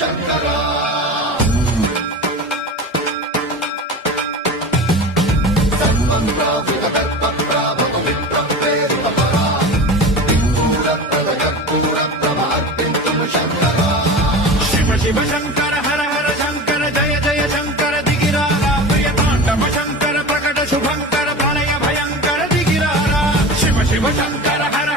శంకరా శివ శంకర హర హర శంకర జయ జయ శంకర దిగిరారా ప్రియ తాండవ శంకర ప్రకట శుభంకర ప్రళయ భయంకర దిగిరారా శివ శివ శంకర హర